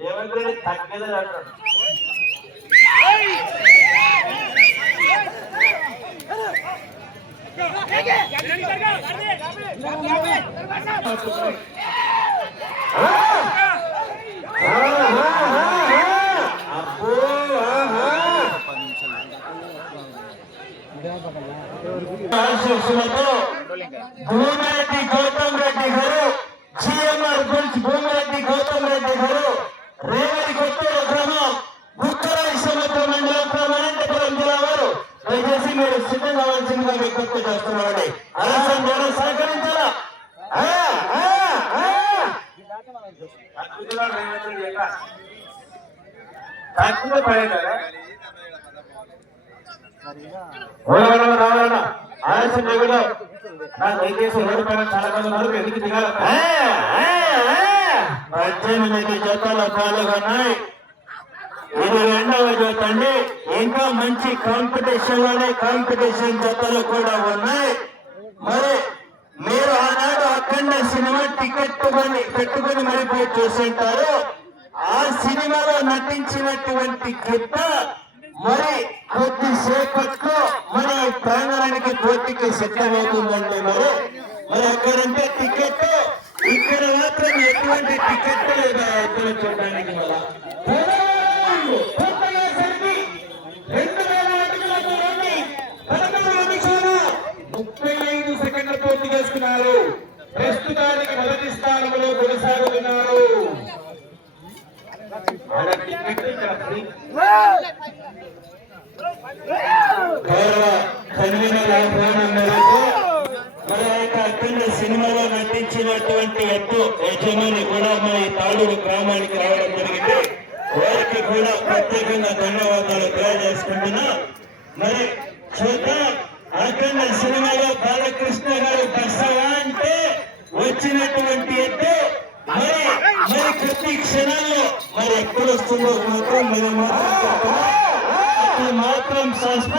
రేవంత్ రెడ్డి తగ్గేదే అంటాడు అబ్బో భూమిరెడ్డి గౌతమ్ రెడ్డి గారు జిఎంఆర్ గురించి భూమిరెడ్డి గౌతమ్ రెడ్డి గారు రేవడి కొత్తూరు గ్రామం ఉత్తరాయి సముద్ర మండలం అనంతపురం జిల్లా వారు. దయచేసి మీరు సిద్ధం కావాల్సిందిగా మీకు గుర్తు చేస్తున్నామండి. ఆలస్యం జనం సహకరించాలా? ఆ, ఆ, తక్కువ పడేదా ఓడవడం రావాలన్న ఆలస్యం చేయకూడదు నాకు దయచేసి రోడ్డు పైన చాలా మంది ఉన్నారు ఎందుకు దిగాలి? పద్దెనిమిది జతల పాల్గొన్నాయి. ఇది రెండవ జత అండి. ఇంకా మంచి కాంపిటీషన్లోనే కాంపిటీషన్ జతలు కూడా ఉన్నాయి. మరి మీరు ఆనాడు అఖండ సినిమా టికెట్ కొని పెట్టుకుని మరి పోయి చూసింటారు ఆ సినిమాలో నటించినటువంటి గిత్త మరి కొద్దిసేపట్లో మన ఈ ప్రాంగణానికి పోటీకి సిద్ధమవుతుందండి మరి మరి అక్కడంటే టికెట్ ఇక్కడ మాత్రం ఎటువంటి టికెట్ లేదా ఎక్కడ చూడడానికి మళ్ళా ముప్పై ఐదు సెకండ్లు పూర్తి చేసుకున్నారు ప్రస్తుతానికి మొదటి స్థానంలో కొనసాగుతున్నారు ఆడ టికెట్ ఇక్కడ ఫ్రీ. గౌరవ కన్వీనర్ ఆహ్వానం మేరకు మన యొక్క అఖండ సినిమాలో ఉన్నటువంటి ఎత్తు యజమాని కూడా మన ఈ తాళూరు గ్రామానికి రావడం జరిగింది. వారికి కూడా ప్రత్యేకంగా ధన్యవాదాలు తెలియజేసుకుంటున్నా. మరి చూద్దాం అఖండ సినిమాలో బాలకృష్ణ గారు బసవా అంటే వచ్చినటువంటి ఎత్తు. మరి మరి ప్రతి క్షణాల్లో మరి ఎప్పుడు వస్తుందో మాత్రం మరి మాత్రం మాత్రం సంస్థ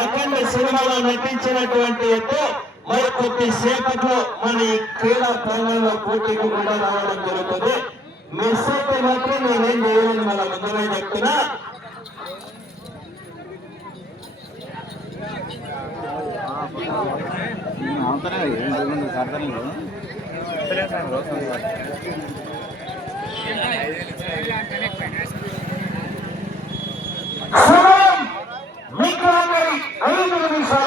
అఖండ సినిమాలో నటించినటువంటి ఎత్తు మరి కొద్ది సేపట్లో మన ఈ క్రీడా ప్రాంగంలో పోటీకి కూడా రావడం జరుగుతుంది. మిస్ అయితే మాత్రం నేనేం చేయలేను మన ముందుగా చెప్తున్నా. సమయం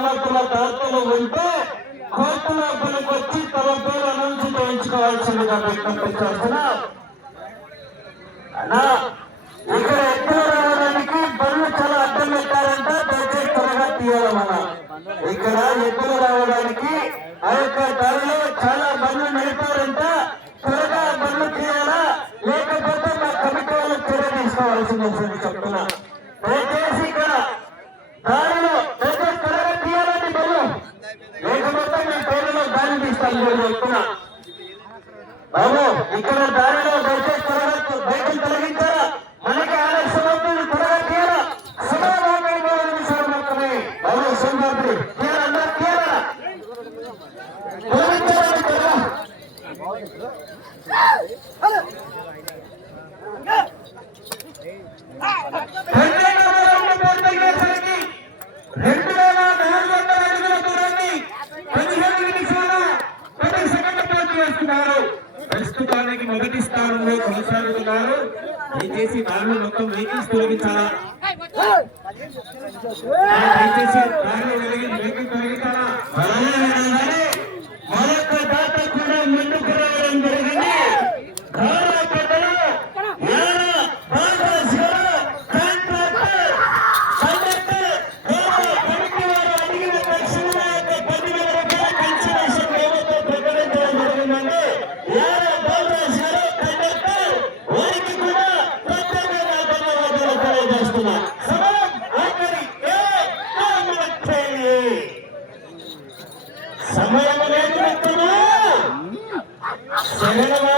కన్సలేషన్ బహుమతుల దాతలు ఉంటే కోర్టులో పనికొచ్చి తమ పేరు అనౌన్స్ చేయించుకోవాల్సిందిగా విజ్ఞప్తి చేస్తున్నా. ఇక్కడ ఎక్కువ రావడానికి బళ్ళు చాలా అడ్డం పెట్టారంట దయచేసి త్వరగా తీయాలి మన ఇక్కడ ఎక్కువ రావడానికి ఆ యొక్క దారిలో చాలా బండ్లు నడిపారంట త్వరగా బండ్లు తీయాలా లేకపోతే మా కమిటీ వాళ్ళు చర్య తీసుకోవాల్సింది చెప్తున్నా దయచేసి ఇక్కడ దారిలో దయచేసి త్వరగా తీయాలండి బళ్ళు లేకపోతే మీ పేరులో దారి చెప్తున్నా బాబు ఇక్కడ దారిలో దయచేసి త్వరగా బయటకు తొలగించారా మనకి ఆలస్యం అవుతుంది త్వరగా తీయాలా? సమయం ఆపై మూడు స్థానానికి మొదటి స్థానంలో కొనసాగుతున్నారు. దయచేసి దారులు మొత్తం వెహికల్స్ తొలగించాలా? దయచేసి దారులు వెహికల్ తొలగించాలా? ありがとうご。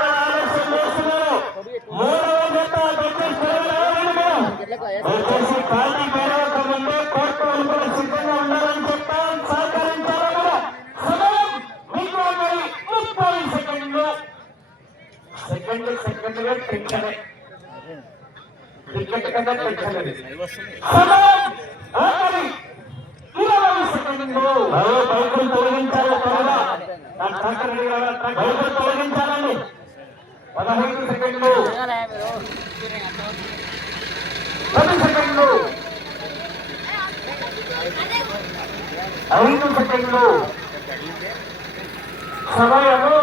సెకండ్ సెకండ్గా పెంచలే టికెట్ కన్నా పెంచలేదు బైకులు తొలగించాలి త్వరగా బైకులు తొలగించాలండి. పదహైదు సెకండ్లు. పది సెకండ్లు. ఐదు సెకండ్లు. సమయము